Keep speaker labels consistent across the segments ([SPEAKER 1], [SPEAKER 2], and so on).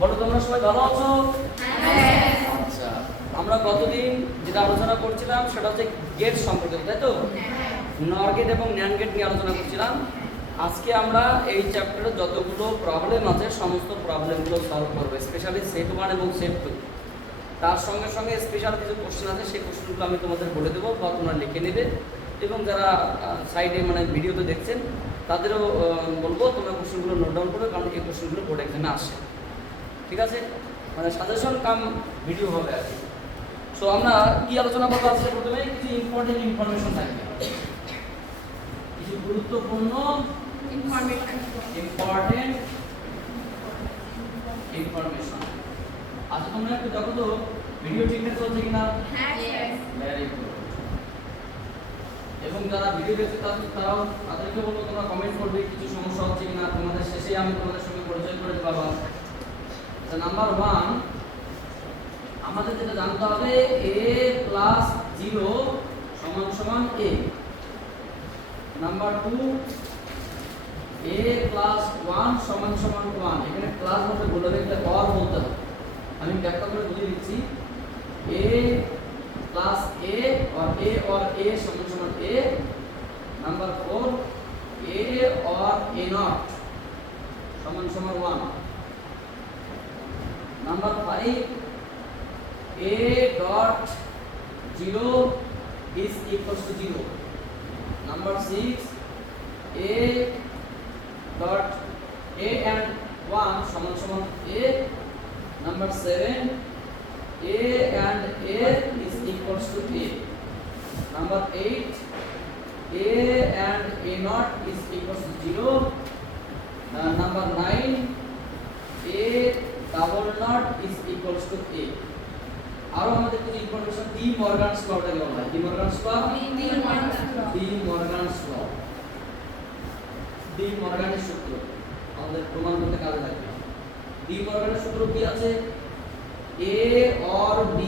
[SPEAKER 1] বলো, তোমরা সবাই ভালো আছো? আচ্ছা আমরা গতদিন যেটা আলোচনা করছিলাম, সেটা হচ্ছে গেট সম্পর্কে, তাই তো? নর গেট এবং ন্যান গেট নিয়ে আলোচনা করছিলাম। আজকে আমরা এই চ্যাপ্টারে যতগুলো প্রবলেম আছে, সমস্ত প্রবলেমগুলো সলভ করব স্পেশালি সেট ওয়ান এবং সেট টু তার সঙ্গে সঙ্গে স্পেশাল কিছু কোশ্চেন আছে, সেই কোশ্চেনগুলো আমি তোমাদের বলে দেবো, বা তোমরা লিখে নেবে। এবং যারা সাইডে মানে ভিডিওতে দেখছেন, তাদেরও বলব, তোমরা কোশ্চেনগুলো নোট ডাউন করবে কারণ এই কোশ্চেনগুলো বোর্ড এক্সামে আসে। ঠিক আছে? মানে সাজেশন কাম ভিডিও হবে আর কি। সো আমরা কি আলোচনা করব আজকে প্রথমে? কিছু ইম্পর্টেন্ট ইনফরমেশন থাকবে। কিছু গুরুত্বপূর্ণ ইম্পর্টেন্ট ইনফরমেশন আচ্ছা তোমরা একটু দেখো তো ভিডিও ঠিকঠাক চলছে কিনা? ভেরি গুড এবং যারা ভিডিও দেখছে তারা- তারাও তাদেরকে বলব তোমরা কমেন্ট করবে কিছু সমস্যা হচ্ছে কিনা? তোমাদের শেষে আমি তোমাদের সঙ্গে পরিচয় করে দেবো আবার। নাম্বার ওয়ান আমাদের যেটা জানতে হবে এ প্লাস জিরো সমান সমান A number two A plus one সমান সমান ওয়ান এখানে প্লাস বলতে বলে দেখলে অর বলতে হবে। আমি ব্যাখ্যা করে বুঝে দিচ্ছি। এ প্লাস এ और এ और এ সমান সমান এ নাম্বার ফোর এ और এ নট সমান সমান one number 5 a dot 0 is equals to 0 number 6 a dot a and 1 সমান সমান a number 7 a and a is equals to a number 8 a and a not is equals to 0 uh, number 9 a double naught is equals to a. আরও আমাদের কিছু information De Morgan's লটাকে বলা হয়? De Morgan's law De Morgan's law De মর্গানের সূত্র। আমাদের প্রমাণ করতে কাজে লাগবে। ডি মর্গানের সূত্র কি আছে? A or b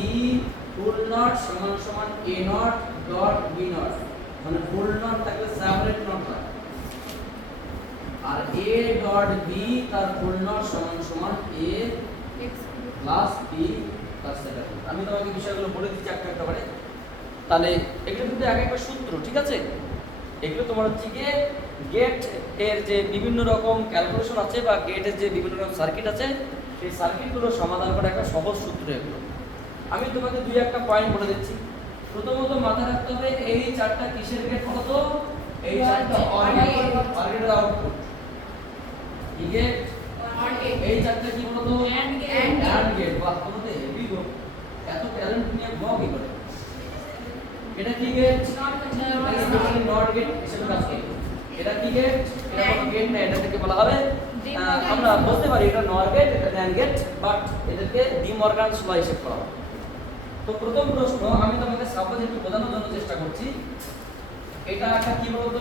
[SPEAKER 1] full not সমান সমান A not dot B not মানে ফুল নট থাকলে সেপারেট নট হয়। আর a ডট b তার নট সমান সমান a প্লাস b প্লাস আমি তোমাকে বিষয়গুলো বলে দিচ্ছি একটা একটা করে। তাহলে এগুলো কিন্তু এক একটা সূত্র ঠিক আছে? এগুলো তোমার হচ্ছে গিয়ে গেটের যে বিভিন্ন রকম ক্যালকুলেশন আছে বা গেটের যে বিভিন্ন রকম সার্কিট আছে সেই সার্কিটগুলো সমাধান করা একটা সহজ সূত্র এগুলো। আমি তোমাকে দুই একটা পয়েন্ট বলে দিচ্ছি। প্রথমত মাথায় রাখতে হবে এই চারটা কিসের গেট কত? এই চারটা অর্গেটের আউটপুট কি এই চারটা কি বলতো অ্যান্ড গেট বাহ তোমাদের হেভি গো। এত ট্যালেন্ট নিয়ে ভাও কি করে এটা কি গেট নট গেট হিসেবে কাজ করে এটা কি গেট এটা কোনো গেট না এটা থেকে বলা হবে। আমরা বলতে পারি এটা নর গেট এটা ন্যান্ড গেট বাট এদেরকে ডিমর্গানস ল হিসেবে করা তো প্রথম প্রশ্ন আমি তোমাকে সাপোজ একটু বোঝানোর জন্য চেষ্টা করছি। এটা একটা কি বলতো?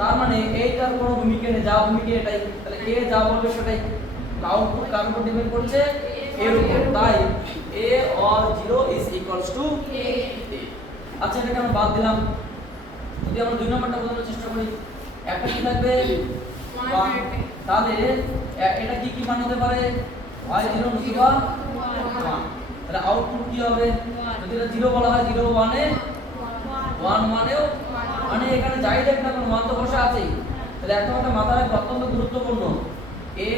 [SPEAKER 1] তার মানে এইটার কোনো ভূমিকা নেই, যা ভূমিকা এটাই। তাহলে এ যা বলবে সেটাই। আউটপুট কার উপর ডিপেন্ড করছে? এর উপর। তাই A or zero is equals to আচ্ছা এটাকে আমরা বাদ দিলাম। যদি আমরা দুই নম্বরটা বোঝানোর চেষ্টা করি একটা কি থাকবে তাহলে এটা কি কি মান হতে পারে? হয় জিরো নতুবা তাহলে আউটপুট কি হবে? যদি এটা জিরো বলা হয় জিরো ওয়ানে ওয়ান ওয়ানেও মানে এখানে যাই দেখ না কোনো তো বসে আছেই। তাহলে একটা কথা মাথায় রাখবে, অত্যন্ত গুরুত্বপূর্ণ। A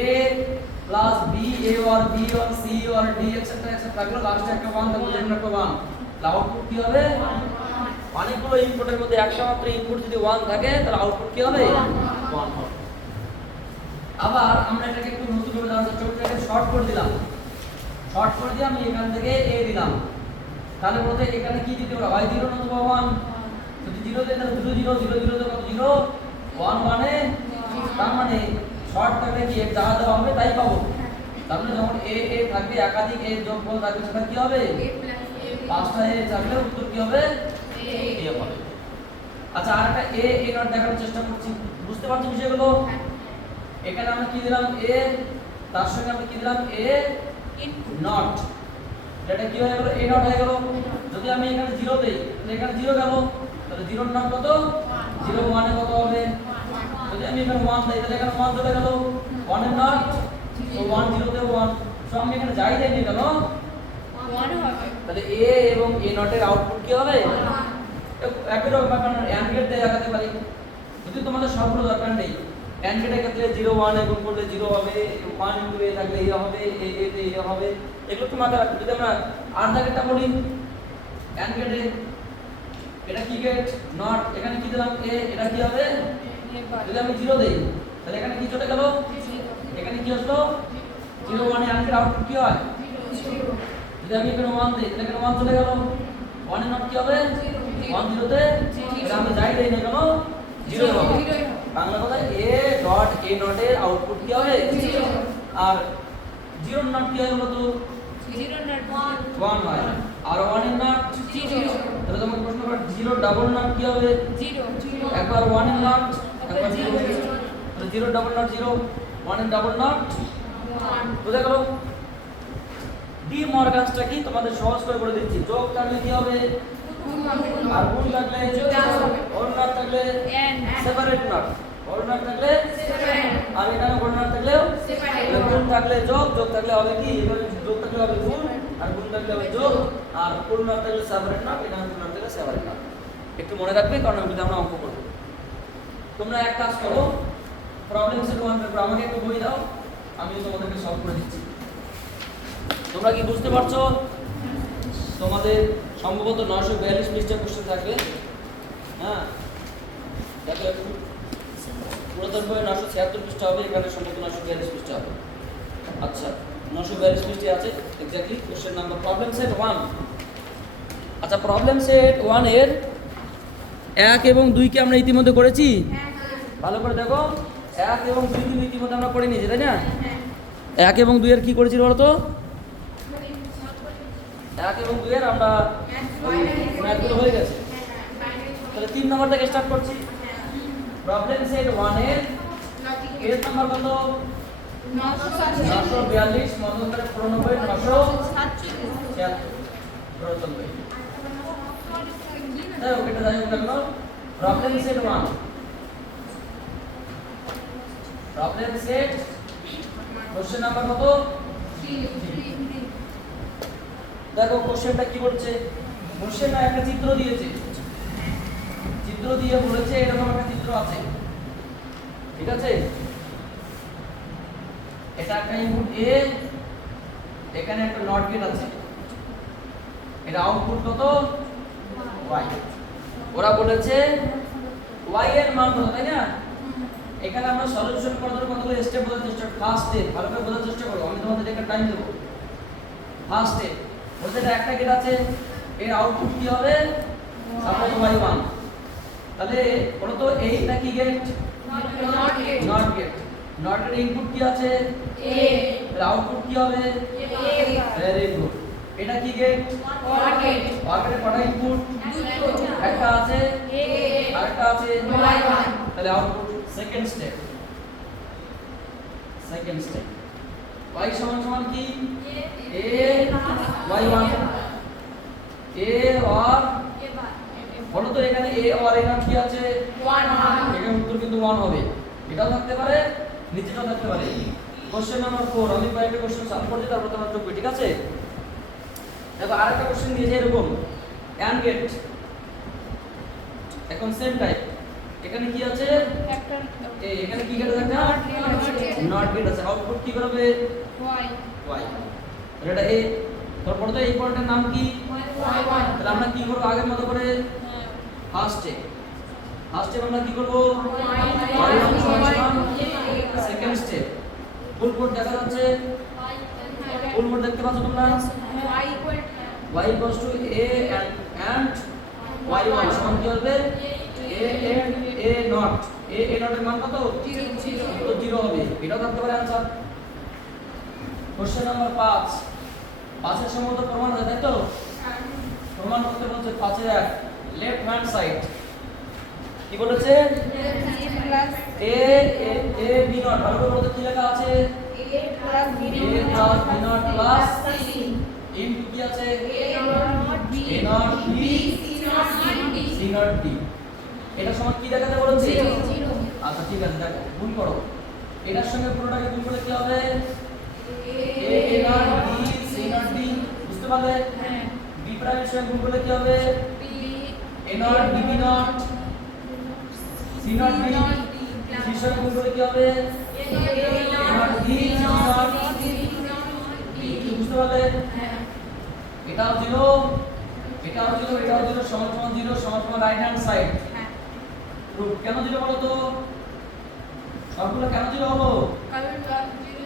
[SPEAKER 1] plus B A or B or C or D etcetera etcetera থাকল লাস্টে একটা ওয়ান থাকল যেখানে একটা ওয়ান আউটপুট কি হবে? অনেকগুলো ইনপুটের মধ্যে একটা মাত্র ইনপুট যদি ওয়ান থাকে, তাহলে আউটপুট কি হবে? ওয়ান হবে। আবার আমরা এটাকে একটু নতুন করে জানার চেষ্টা করছি শর্ট করে দিলাম। শর্ট করে দিয়ে আমি এখান থেকে এ দিলাম। তাহলে বলতে এখানে কি দিতে পারো হয় জিরো নতুবা ওয়ান যদি জিরো দেয় তাহলে দুটো জিরো জিরো জিরো কত জিরো? ওয়ান মানে? তার মানে শর্ট থাকলে কি যা দেওয়া হবে তাই পাবো। তার মানে যখন এ এ থাকবে একাধিক এ যোগফল থাকবে সেটা কি হবে? পাঁচটা এ থাকলে উত্তর কি হবে? এ হবে। আচ্ছা আর একটা এ এ নট দেখার চেষ্টা করছি। বুঝতে পারছ বিষয়গুলো? এখানে আমরা কি দিলাম? এ তার সঙ্গে আমরা কি দিলাম? এ নট এটা কি হয়ে গেল? এ নট হয়ে গেল। যদি আমি এখানে জিরো দেই তাহলে এখানে জিরো গেল। তাহলে জিরোর নট কত? জিরো ওয়ানে কত হবে? যদি আমি এখানে ওয়ান দেই তাহলে এখানে ওয়ান চলে গেল। ওয়ানের নট তো ওয়ান জিরোতে ওয়ান সো আমি এখানে যাই দেই না কেন? তাহলে এ এবং এ নটের আউটপুট কি হবে? একই রকম ব্যাপার অ্যান্ড গেট দিয়ে দেখাতে পারি। যদি তোমাদের সবগুলো দরকার নেই। অ্যান্ড গেটের ক্ষেত্রে জিরো ওয়ান গুণ করলে জিরো হবে ওয়ান ইন্টু এ থাকলে এ হবে এ তে এ হবে, এগুলো তো মাথায় রাখবে যদি আমরা আর গেটটা বলি অ্যান্ড গেটে এটা কি গেট নট এখানে কি দিলাম? এ এটা কি হবে? যদি আমি জিরো দেই, তাহলে এখানে কি চলে গেল? এখানে কি আসলো? জিরো ওয়ানে অ্যান্ড গেট আউটপুট কি হয়? যদি আমি এখানে ওয়ান দিই, তাহলে এখানে ওয়ান চলে গেল। ওয়ানে নট কি হবে? ওয়ান জিরোতে এটা আমি যাই দেই না কেন? জিরো হবে। বাংলা কথা এ ডট এ নটের আউটপুট কি হবে? আর জিরো নট কি হয় বলতো? ওয়ান হয়। আর ওয়ানের নট তাহলে তোমাকে প্রশ্ন করে জিরো ডাবল নট কি হবে? একবার ওয়ানের নট একবার জিরো তাহলে জিরো ডাবল নট জিরো ওয়ানের ডাবল নট বুঝা গেল? ডি মর্গানসটা কি? তোমাদের সহজ করে বলে দিচ্ছি। যোগ থাকলে কি হবে? আর গুণ থাকলে সেপারেট নট ওর থাকলে আর এখানে ওর থাকলেও থাকলে যোগ যোগ থাকলে হবে কি এখানে যোগ থাকলে আর গুণ থাকলে হবে যোগ থাকলে সেপারেট নট একটু মনে রাখবে কারণ আমি আমরা অঙ্ক করব তোমরা এক কাজ করো প্রবলেম আমাকে একটু বই দাও আমি তোমাদেরকে সলভ করে দিচ্ছি তোমরা কি বুঝতে পারছ তোমাদের সম্ভবত নশো বিয়াল্লিশ পৃষ্ঠা কোশ্চেন থাকবে হ্যাঁ? পুরাতন বইয়ে নশো ছিয়াত্তর পৃষ্ঠা হবে এখানে সম্ভবত নশো বিয়াল্লিশ পৃষ্ঠা হবে। আচ্ছা নশো বিয়াল্লিশ পৃষ্ঠে আছে exactly question number problem set one আচ্ছা প্রবলেম সেট ওয়ানের এক এবং দুইকে আমরা ইতিমধ্যে করেছি? ভালো করে দেখো এক এবং দুই কিন্তু ইতিমধ্যে আমরা করে নিয়েছি তাই না? এক এবং দুইয়ের কি করেছি বলো তো এক এবং দুইয়ের আমরা ম্যাথগুলো হয়ে গেছে। তাহলে তিন নম্বর থেকে স্টার্ট করছি? প্রবলেম সেট ওয়ানের এর নাম্বার কত? নশো বিয়াল্লিশ, মধ্যন্তরে পুরানব্বই নশো ছিয়াত্তর যাই হোক, এটা যাই problem set one problem set question number কত? দেখো, কোশ্চেনটা কি বলছে? কোশ্চেন একটা চিত্র দিয়েছে। চিত্র দিয়ে বলেছে, এরকম একটা চিত্র আছে। ঠিক আছে? এটা একটা ইনপুট এ এখানে একটা নট গেট আছে। এটা আউটপুট কত? ওয়াই ওরা বলেছে ওয়াই এর মান কত তাই না? এখানে আমরা সলিউশন করার জন্য কতগুলো স্টেপ বোঝার চেষ্টা ফার্স্ট স্টেপ ভালো করে বোঝার চেষ্টা করো আমি তোমাদের একটা টাইম দেবো। ফার্স্ট স্টেপ এটা একটা গেট আছে এর আউটপুট কি হবে? সাপোজ ওয়াই ওয়ান তাহলে বলো তো এইটা কি গেট নট গেট নট এর ইনপুট কি আছে? আউটপুট কি হবে? ভেরি গুড এটা কি গেট ওয়ার্কের কটা ইনপুট একটা আছে? আরেকটা আছে? তাহলে output second step second step y সমান সমান কি a y1 a or বলো তো এখানে a or নাম কি আছে? এখানে উত্তর কিন্তু 1 হবে। এটাও থাকতে পারে নিচেটাও থাকতে পারে। কোশ্চেন নাম্বার 4 আমি কয়েকটা কোশ্চেন সলভ করছি তারপর তোমার যোগ্য ঠিক আছে? দেখো আরেকটা কোশ্চেন দিয়েছে এরকম। অ্যান্ড গেট এখন সেম টাইপ এখানে কি আছে? এখানে কি গেট আছে নট গেট আছে আউটপুট কি করবে y. এটা a. তারপর তো এই পয়েন্টের নাম কি? তাহলে আমরা কি করব আগের মতো করে? ফার্স্টে ফার্স্টে আমরা কি করব? সেকেন্ড স্টেপ ফুল কোড দেখা যাচ্ছে? ফুল কোড দেখতে পাচ্ছ তোমরা? Y equals to a and and y1 সমান কি হবে? A and a not. a a not এর মান কত তো 0 হবে এটাও থাকতে পারে आंसर কোশ্চেন নাম্বার 5 পাঁচের সম্মত প্রমাণ হয় তাই তো প্রমাণ করতে বলছে পাঁচের এক লেফট হ্যান্ড সাইড কি বলেছে এ এ এ বি নট ভালো করে বলতে কি লেখা আছে A plus B not plus into কি আছে A not B C not D এটা সমান কি দেখাতে বলেছে আচ্ছা ঠিক আছে দেখো গুণ করো। এটার সঙ্গে পুরোটাকে গুণ করলে কি হবে? A A not B C not D বুঝতে পারলে? বি প্রাইমের সঙ্গে গুণ করলে কি হবে? A not B B not C not D সির সঙ্গে গুণ করলে কি হবে? A not B not D বুঝতে পারলে? এটাও জিরো। এটাও জিরো এটাও জিরো সমান সমান জিরো সমান সমান রাইট হ্যান্ড সাইড কেন জিরো বলো তো সবগুলো কেন জিরো হলো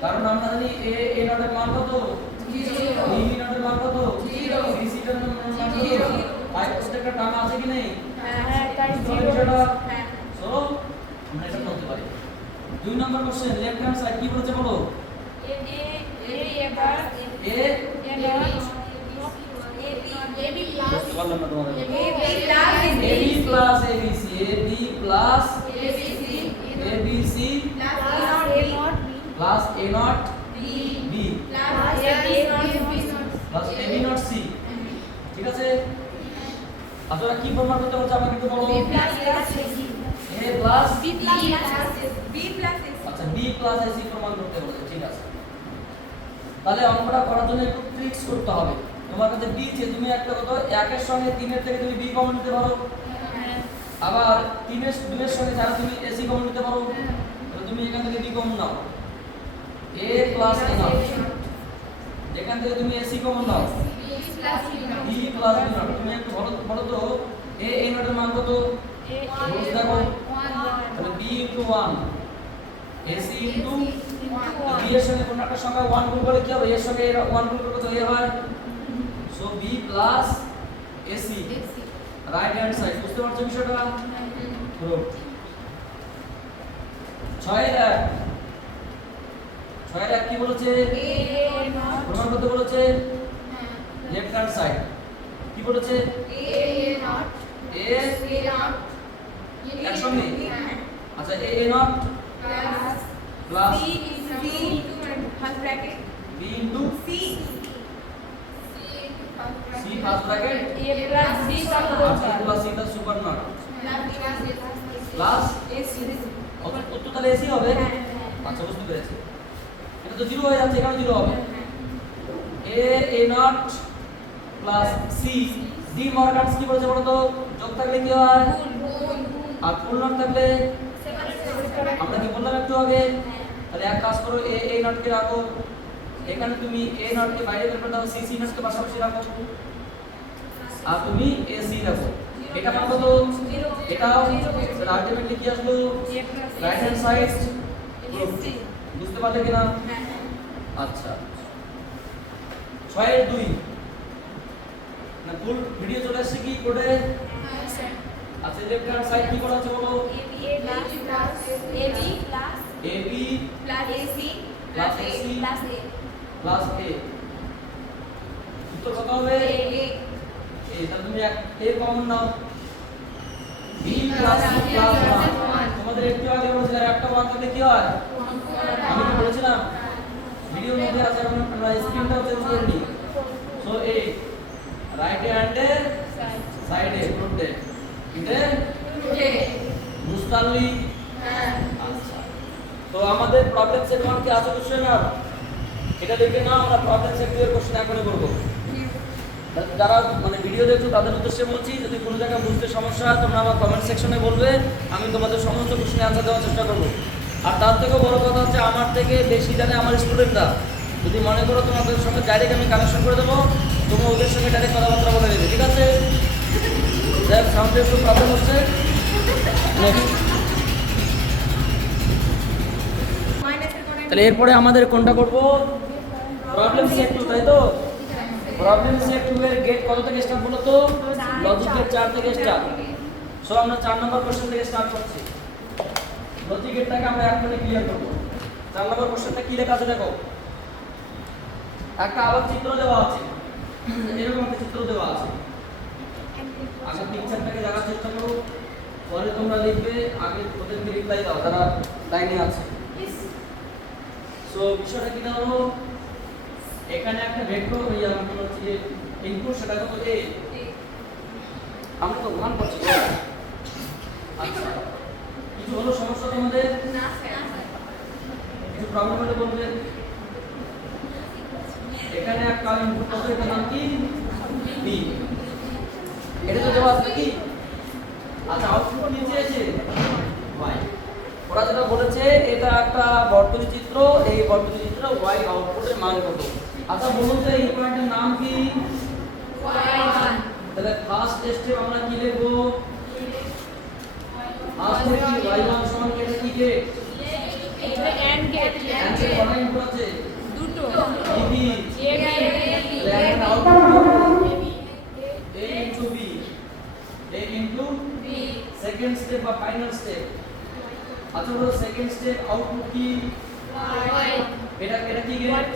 [SPEAKER 1] কারণ আমরা জানি এ এ নটের মান কত বি বি নটের মান কত সি সি এর মান কত. আই প্রত্যেকটা টার্ম আছে কি নেই সো আমরা এটা বলতে পারি দুই নম্বর কোশ্চেন লেফট হ্যান্ড সাইড কি বলেছে বলো এ বুঝতে পারলাম না তোমাদের A B plus A B C A B plus A B C plus A not B plus A B not C ঠিক আছে আপনারা কি প্রমাণ করতে বলছে আমাকে একটু বলো এ প্লাস আচ্ছা বি প্লাস এ সি প্রমাণ করতে বলেছে ঠিক আছে তাহলে অঙ্কটা করার জন্য একটু ট্রিক্স করতে হবে তোমার কাছে বি যে তুমি একটা কত? একের সঙ্গে তিনের থেকে তুমি বি কমন নিতে পারো। আবার তিনের, দুইয়ের সঙ্গে যারা তুমি এসি কমন নিতে পারো। তুমি এখান থেকে বি কমন নাও। এ প্লাস এ নাও এখান থেকে তুমি এসি কমন নাও। বি প্লাস বি নট তুমি একটু বলো বলো তো। এ এ নটের মান কত? তাহলে B into 1 AC into B এর সঙ্গে কোন একটা সংখ্যা 1 গুণ করলে কি হবে? এর সঙ্গে 1 গুণ করলে কত? এ হয়। So B plus AC right hand side বুঝতে পারছ বিষয়টা? পুরো ছয়ের এক। ছয়ের এক কি বলেছে? প্রমাণ করতে বলেছে? লেফট হ্যান্ড সাইড কি বলেছে? এ একসঙ্গে? আচ্ছা A A not plus B into C আচ্ছা প্লাস হবে আচ্ছা জিরো হয়ে যাচ্ছে এখানে জিরো হবে নট প্লাস ডি মর্গানস কি বলেছে বলো তো যোগ থাকলে কি হয় আর ফুল নট থাকলে আমরা কি বললাম তাহলে এক কাজ করো এ এ নট কে রাখো এখানে তুমি এ নট কে বাইরে বের করে দাও সি সি নট কে পাশাপাশি রাখো আর তুমি এ সি রাখো এটা কত এটাও আলটিমেটলি কি আসলো? রাইট হ্যান্ড সাইড বুঝতে পারলে কিনা? আচ্ছা। ছয়ের দুই। না ফুল ভিডিও চলে আসছে কি কোডে আচ্ছা লেফট হ্যান্ড সাইড কি করা আছে বলো? এ বি প্লাস এ উত্তর কত হবে? এ তুমি এ কমন নাও। বি প্লাস প্লাস 1 তোমাদের একটু আগে বলেছিলাম, একটা ওয়ান থাকলে কি আমি কি বলেছিলাম? ভিডিওর মধ্যে আছে আমরা স্ক্রিনটাও চেঞ্জ করে নিই। সো এ রাইট হ্যান্ডে সাইডে করতে এটা মুস্তালি তো আমাদের প্রবলেম সেট 1 কি আছে আর এটা দেখে না আমরা প্রবলেম সেট 2 এর কোশ্চেন এখনই করব। যারা মানে ভিডিও দেখছ, তাদের উদ্দেশ্যে বলছি, যদি কোনো জায়গায় বুঝতে সমস্যা হয়, তোমরা আমার কমেন্ট সেকশনে বলবে, আমি তোমাদের সমস্ত কোশ্চেনে অ্যান্সার দেওয়ার চেষ্টা করব। আর তার থেকেও বড় কথা হচ্ছে, আমার থেকে বেশি জানে আমার স্টুডেন্টরা যদি মনে করো তোমাদের সঙ্গে ডাইরেক্ট আমি কানেকশন করে দেবো, তোমরা ওদের সঙ্গে ডাইরেক্ট কথাবার্তা বলে দেবে ঠিক আছে? দেখ সাউন্ডে একটু প্রবলেম হচ্ছে তাহলে এরপরে আমাদের কোনটা করব? প্রবলেম সেট তাই তো? প্রবলেম সেট টু এর গেট কত থেকে স্টার্ট বলো তো? লজিক গেট 4 থেকে স্টার্ট সো আমরা 4 নম্বর কোশ্চেন থেকে স্টার্ট করছি। লজিক গেটটাকে আমরা এক মিনিটে ক্লিয়ার করব। 4 নম্বর কোশ্চেনটা কি লেখা আছে দেখো? একটা আবার চিত্র দেওয়া আছে। এরকম একটা চিত্র দেওয়া আছে। আগে পিকচারটাকে দেখার চেষ্টা করো। পরে তোমরা লিখবে। আগে ওদেরকে রিপ্লাই দাও যারা লাইনে আছে। সো বিষয়টা কি হলো এখানে একটা ভেক্টর যাবে মানে হচ্ছে ইনপুট সেটা কত এ আমরা তো ওয়ান করছি আচ্ছা। কিছু হলো সমস্যা তোমাদের? কিছু প্রবলেম হলে বলবেন এখানে একটা ইনপুট কত এটার নাম কি? বি এটা তো দেওয়া আছে কি? আচ্ছা আউটপুট কি চেয়েছে? Y ওরা যেটা বলেছে এটা একটা বর্তনী চিত্র এই বর্তনী চিত্র y আউটপুটের মান কত? আচ্ছা বলুন তো এই পয়েন্টের নাম কি? তাহলে ফার্স্ট স্টেপ আমরা কি লিখব? ফার্স্ট স্টেপ y1 সমান কি এটা কি গেট অ্যানসার কটা ইনপুট আছে? কি কি তাহলে একটা output a into b a into second step বা ফাইনাল স্টেপ আচ্ছা সেকেন্ড স্টেপ আউটপুট কি? এটা এটা কি গেট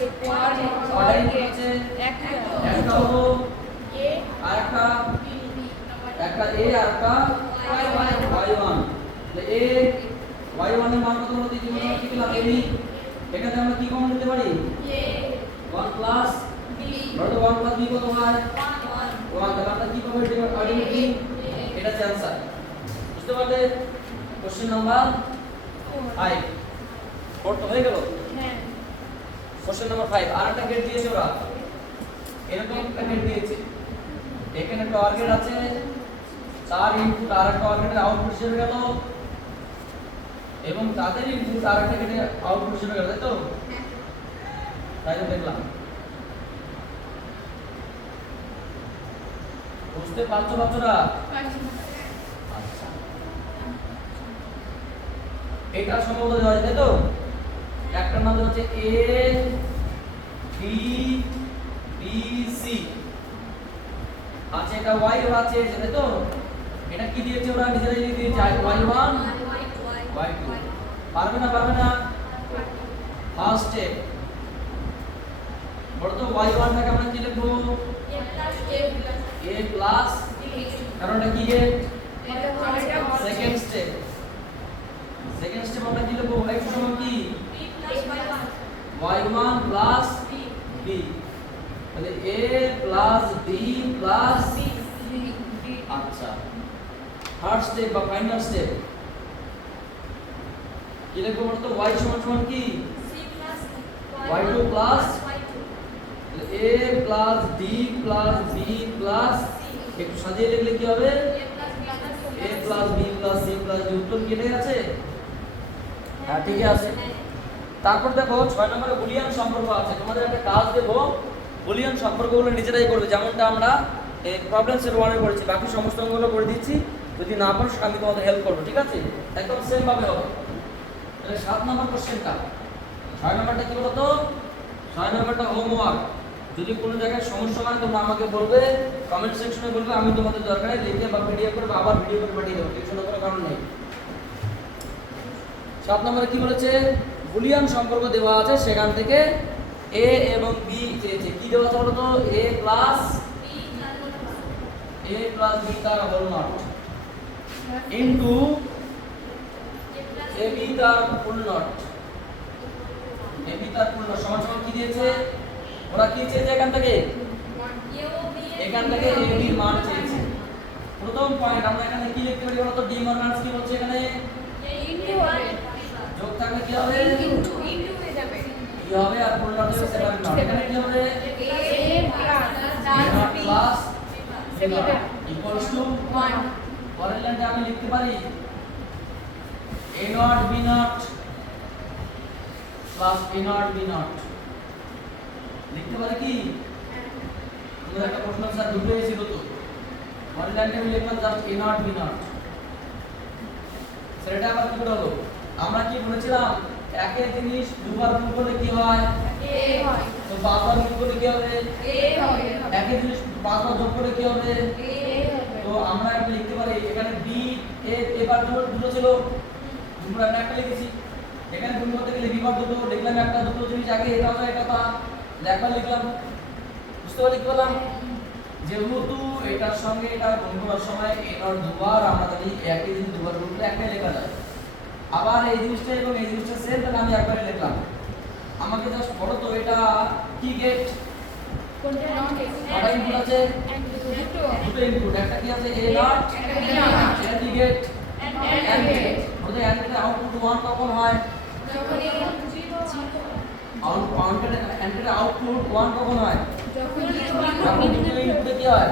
[SPEAKER 1] কটা ইনপুট আছে একটা হলো আর একটা একটা a আর একটা y1 তাহলে a y1 এর মান কত হলো আমরা কি পেলাম ab এখানে আমরা কি কমন নিতে পারি? 1 প্লাস বলো তো 1 প্লাস b কত হয়? 1 তাহলে আমরা কি পাবো? আলটিমেটলি এটা হচ্ছে বুঝতে পারলে? কোশ্চেন নাম্বার 5 ফোর তো হয়ে গেল। কোশ্চেন নাম্বার 5 আর একটা গেট দিয়েছে ওরা। এরকম একটা গেট দিয়েছে। এখানে একটা অর গেট আছে। চার ইনপুট আর একটা অর গেটের আউটপুট হিসেবে গেল। এবং তাদের ইনপুট আর একটা গেটের আউটপুট হিসেবে গেল তাই তো? তাই তো দেখলাম। বুঝতে পারছ বাচ্চারা? আচ্ছা। এটা সম্ভবত দেওয়া যায় তাই তো? একটার নাম হচ্ছে এ বি বি সি আচ্ছা এটা ওয়াই ওরা আছে তাই তো? এটা কি দিয়েছে ওরা? নিজেরাই দিয়ে দিয়েছে ওয়াই ওয়ান ওয়াই টু পারবে না পারবে না? ফার্স্ট স্টেপ বড় তো ওয়াই ওয়ানটাকে আমরা কি লিখব? এ প্লাস কারণ এটা কি gate second step second step আমরা কি লিখব? Y সমান কি? Y1 plus b. তাহলে a প্লাস b প্লাস আচ্ছা। থার্ড স্টেপ বা ফাইনাল স্টেপ কি লিখব বলতো? Y সমান সমান কি? Y2 plus a plus d plus b plus একটু সাজিয়ে লিখলে কি হবে? A plus b plus c plus d উত্তর কি আছে? হ্যাঁ ঠিকই আছে। তারপর দেখো ছয় নম্বরে বুলিয়ান সম্পর্ক আছে। তোমাদের একটা কাজ দেবো, বুলিয়ান সম্পর্কগুলো নিজেরাই করবে, যেমনটা আমরা প্রবলেম সেট ওয়ানে করেছি। বাকি সমস্ত অঙ্কগুলো করে দিচ্ছি, যদি না পারো আমি তোমাদের হেল্প করব, ঠিক আছে? একদম সেম ভাবে হবে। তাহলে সাত নম্বর কোশ্চেনটা ছয় নম্বরটা কি বলতো? ছয় নম্বরটা হোমওয়ার্ক যদি কোনো জায়গায় সমস্যা হয়, তোমরা আমাকে বলবে কমেন্ট সেকশনে বলবে, আমি তোমাদের দরকারে লিখে বা ভিডিও করে বা আবার ভিডিও করে পাঠিয়ে দেবো টিউশনের কোনো কারণ নেই। সাত নম্বরে কি বলেছে? বুলিয়ান সম্পর্ক দেওয়া আছে সেখান থেকে এ এবং বি চেয়েছে কি দেওয়া আছে বলতো? A plus A plus B তার whole not into A B তার ফুল নট এ বি তার ফুল নট সমান সমান কি দিয়েছে? ওরা কি চেয়েছে এখান থেকে? এখান থেকে এ বি মান চেয়েছে। প্রথম পয়েন্ট আমরা এখানে কি লিখতে পারি বলতো? ডি মার্কার্স কি বলছে এখানে? যোগ থাকলে কি হবে কি হবে আর ফুল নট হবে সেভেন নট এখানে কি হবে প্লাস ইকুয়ালস টু পরের লাইনটা আমি লিখতে পারি A not B not plus A not B not লিখতে পারি কি তোমাদের একটা প্রশ্ন স্যার দুটো এসেছিল তো পরের লাইনটা আমি লিখলাম just A not B not সেটা আবার কি করে হলো আমরা কি বলেছিলাম? একই জিনিস দুবার গুণ করলে কি হয়? এ হয়। তো পাঁচবার গুণ করলে কি হবে? একই জিনিস পাঁচবার যোগ করলে কি হবে? এ তো আমরা একটা লিখতে পারি এখানে বি এ এবার দুটো দুটো ছিল। দুটো আমরা একটা লিখেছি। এখানে গুণ করতে গেলে বিবার দুটো লিখলাম একটা দুটো জিনিস আগে এটা হতো এটা তা। একবার লিখলাম। বুঝতে পারলি কি বললাম? যেহেতু এটার সঙ্গে এটা গুণ করার সময় এটার দুবার আমরা জানি একই জিনিস দুবার গুণ করলে একটাই লেখা যায়। আবার এই জিনিসটা এবং এই জিনিসটা সেম তাহলে আমি একবারে লিখলাম। আমাকে জাস্ট বলো তো এটা কি গেট
[SPEAKER 2] কোনটা? নট
[SPEAKER 1] কটা ইনপুট আছে?
[SPEAKER 2] দুটো
[SPEAKER 1] দুটো ইনপুট একটা কি আছে? এ নট এটা কি গেট এন্ড গেট ওদের এন্ড গেটের আউটপুট 1 কখন হয়?
[SPEAKER 2] যখন
[SPEAKER 1] আউট কাউন্টের এন্ড গেটের আউটপুট 1 কখন হয়?
[SPEAKER 2] যখন
[SPEAKER 1] যখন দুটো ইনপুটে কি হয়?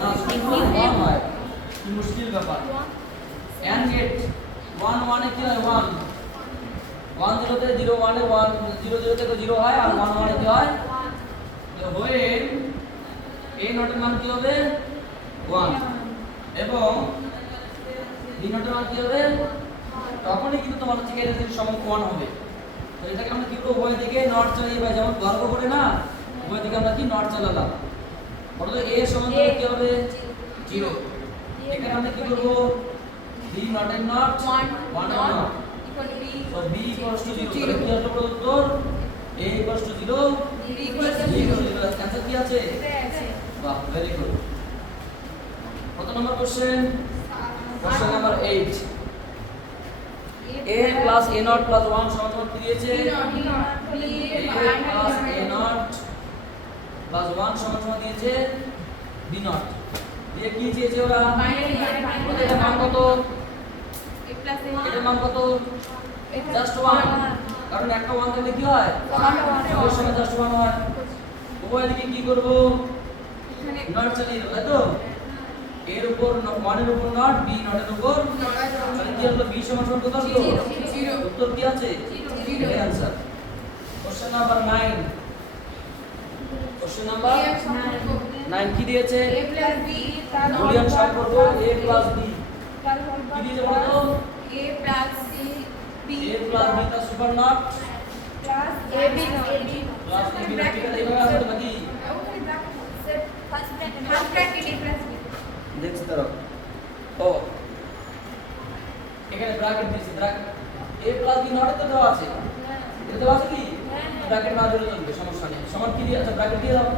[SPEAKER 1] না শুধু 1 হয়? কি মুশকিল ব্যাপার। এন্ড গেট 1 1 কি হয় 1 1 0 তে 0 1 এ 1 0 0 তো 0 হয় আর 1 1 এ কি হয় হয়ে নোটের মান কি হবে 1 এবং বি নোটের মান কি হবে তখনই কিন্তু তোমার হচ্ছে সমান ওয়ান হবে। তো এটাকে আমরা কি করব উভয় দিকে নট চালিয়ে বা যেমন গর্ব করে না উভয় দিকে আমরা কি নট চালালাম। অর্থাৎ এ সমান কি হবে? জিরো এখানে আমরা কি করব বি নট এর নট ওয়ানের নট তো বি ইকুয়ালস টু জিরো তাহলে কি আসলো উত্তর A equals to zero B equals to zero answer কি আছে? বাহ ভেরি গুড কত নম্বর question question number 8 a plus a not plus 1 সমান সমান কি দিয়েছে? A plus a not plus 1 সমান সমান দিয়েছে? B নট দিয়ে কি চেয়েছে ওরা? ওদের এটা মান কত? এটার মান কত জাস্ট 1 কারণ একটা 1 দিলে কি হয় ওর সঙ্গে জাস্ট 1 হয় উভয় দিকে কি করব নট চালিয়ে দেবো তাই তো এর উপর ওয়ানের উপর নট বি নটের উপর তাহলে কি হলো বি সমান সমান কত আসলো উত্তর কি আছে এটাই answer question number 9 question number 9 কি দিয়েছে বুলিয়ান সম্পর্ক a প্লাস b কি দিয়েছে বলো তো a প্লাস b. তা super not plus a b. Not এটা এইভাবে আছে তো নাকি দেখছি তারা ও এখানে ব্র্যাকেট দিয়েছি bracket a plus b not তো দেওয়া আছে এটা দেওয়া আছে কি ব্র্যাকেট না দিলে চলবে সমস্যা নেই সমান কি দিয়ে আচ্ছা ব্র্যাকেট দিয়ে দাও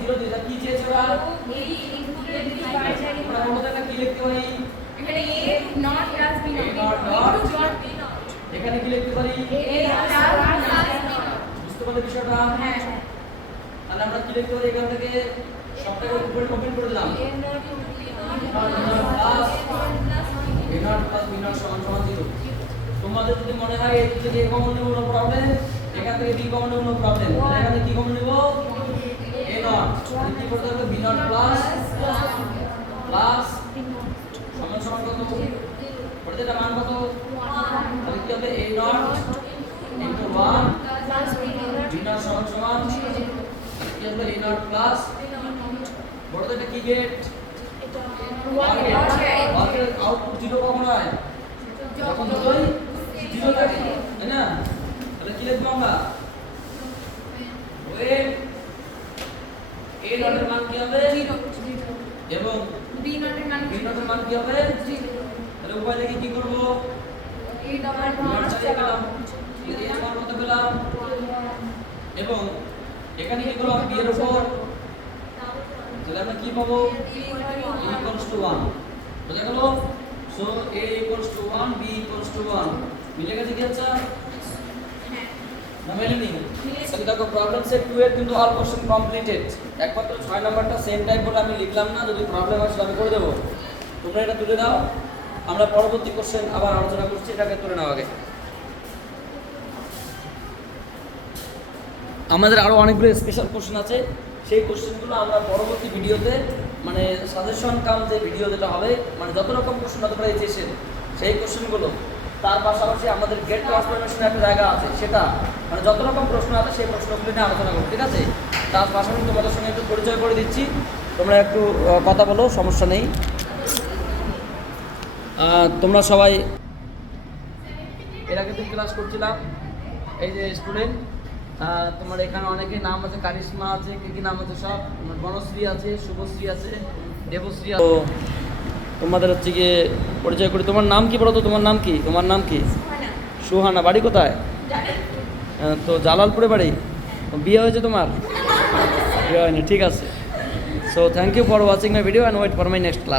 [SPEAKER 1] জিরো দিয়ে দাও কি চেয়েছে ওরা আমরা কোনটা একটা কি লিখতে পারি এখানে কি লিখতে পারি? বুঝতে পারলে বিষয়টা? তাহলে আমরা কি লিখতে পারি? এখান থেকে সবটাকে উপরে কমপ্লিট করে দিলাম। A not plus b not সমান সমান জিরো। তোমাদের যদি মনে হয় এই থেকে a কমন নেব নো প্রবলেম এখান থেকে b কমন নেব নো প্রবলেম তাহলে এখানে কি কমন নেব? A নট কি করতে হবে? B নট প্লাস প্লাস সমান কত ওটা মান কত তাহলে কি হবে a not into 1 b not সমান সমান কি হবে? A নট প্লাস বড়টা কি গেট আউটপুট জিরো কখন হয় যখন দুটোই জিরো থাকে তাই না তাহলে কি লিখব আমরা ওয়েট এ ডটের মান কি হবে এবং বি ডটের মান কি হবে? তাহলে উভয় থেকে কি করব? ডট চালিয়ে পেলাম এ মান কত পেলাম এবং এখানে কি করলাম বি এর উপর। তাহলে আমরা কি পাবো? a equals to 1 বোঝা গেল? So a equals to 1 b equals to 1 মিলে গেছে কি আচ্ছা? মেলেনি তাহলে দেখো প্রবলেম সেট 2 এর কিন্তু অল কোশ্চেন কমপ্লিটেড একমাত্র 6 নাম্বারটা সেম টাইপ বলে আমি লিখলাম না, যদি প্রবলেম আসে আমি করে দেবো। তোমরা এটা তুলে দাও আমরা পরবর্তী কোশ্চেন আবার আলোচনা করছি, এটাকে তুলে নাও আগে। আমাদের আরও অনেকগুলো স্পেশাল কোশ্চেন আছে। সেই কোশ্চেনগুলো আমরা পরবর্তী ভিডিওতে মানে সাজেশন কাম যে ভিডিও যেটা হবে মানে যত রকম কোশ্চেন হতে পারে সেই কোশ্চেনগুলো তার পাশাপাশি আমাদের গেট ট্রান্সফরমেশনের একটা জায়গা আছে, সেটা মানে যত রকম প্রশ্ন আছে সেই প্রশ্নগুলো নিয়ে আলোচনা করব, ঠিক আছে? তার পাশাপাশি তোমাদের সঙ্গে একটু পরিচয় করে দিচ্ছি, তোমরা একটু কথা বলো, সমস্যা নেই। তোমরা সবাই এর আগে দিন ক্লাস করছিলাম, এই যে স্টুডেন্ট তোমার এখানে অনেকে নাম আছে, কারিশমা আছে, কি কি নাম আছে সব? তোমার বনশ্রী আছে, শুভশ্রী আছে, দেবশ্রী আছে। তোমাদের হচ্ছে গিয়ে পরিচয় করি। তোমার নাম কি বলো তো? তোমার নাম কি? তোমার নাম কি? সুহানা। বাড়ি কোথায়? তো জালালপুরে বাড়ি? বিয়ে হয়েছে তোমার? বিয়ে হয়নি ঠিক আছে। So thank you for watching my video and wait for my next class